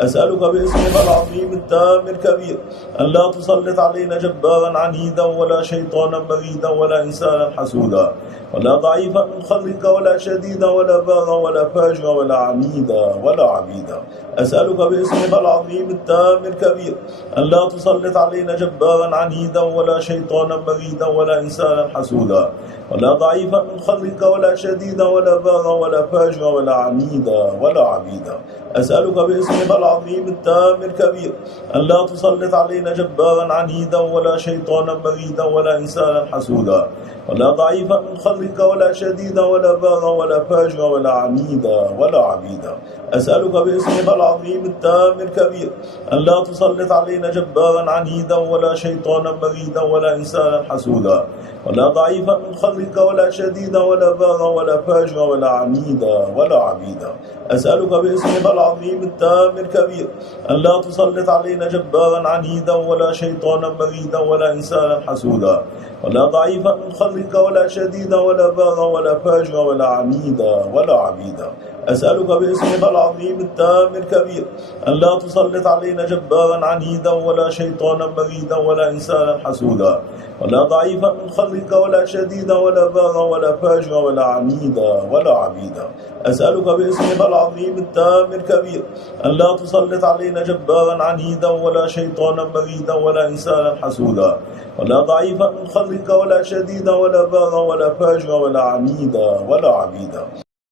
أسألك باسمك العظيم التام الكبير أن لا تسلط علينا جبارا عنيدا ولا شيطانا مريدا ولا إنسانا حسودا ولا ضعيفا من خلقك ولا شديدا ولا باغا ولا فاجرا ولا عنيدا ولا عبيدا. أسألك باسمك العظيم التام الكبير أن لا تسلط علينا جبارا عنيدا ولا شيطانا مريدا ولا إنسانا حسودا ولا ضعيفا من خلقك ولا شديدا ولا باغا ولا فاجرا ولا عنيدا ولا عبيدا. أسألك باسمك العظيم التام الكبير أن لا تسلط علينا جبارا عنيدا ولا شيطانا مريدا ولا إنسانا حسودا ولا ضعيفا من خلقك ولا شديدا ولا باغا ولا فاجرا ولا عنيدا ولا عبيدا. أسألك باسمك العظيم التام الكبير أن لا تسلط علينا جبارا عنيدا ولا شيطانا مريدا ولا إنسانا حسودا ولا ضعيفا من خلقك ولا شديدا ولا باغا ولا فاجرا ولا عنيدا ولا عبيدا. أسألك باسمك العظيم التام الكبير أن لا تسلط علينا جبارا عنيدا ولا شيطانا مريدا ولا إنسانا حسودا ولا ضعيفا من خلقك ولا شديدا ولا باغا ولا فاجرا ولا عنيدا ولا عبيدا. أسألك باسمك العظيم التام الكبير أن لا تسلط علينا جبارا عنيدا ولا شيطانا مريدا ولا إنسانا حسودا ولا ضعيفا من خلقك ولا شديدا ولا باغا ولا فاجرا ولا عنيدا ولا عبيدا. أسألك باسمك العظيم التام الكبير أن لا تسلط علينا جبارا عنيدا ولا شيطانا مريدا ولا إنسانا حسودا ولا ضعيفا من خلقك ولا شديدا ولا باغا ولا فاجرا ولا عنيدا ولا عبيدا.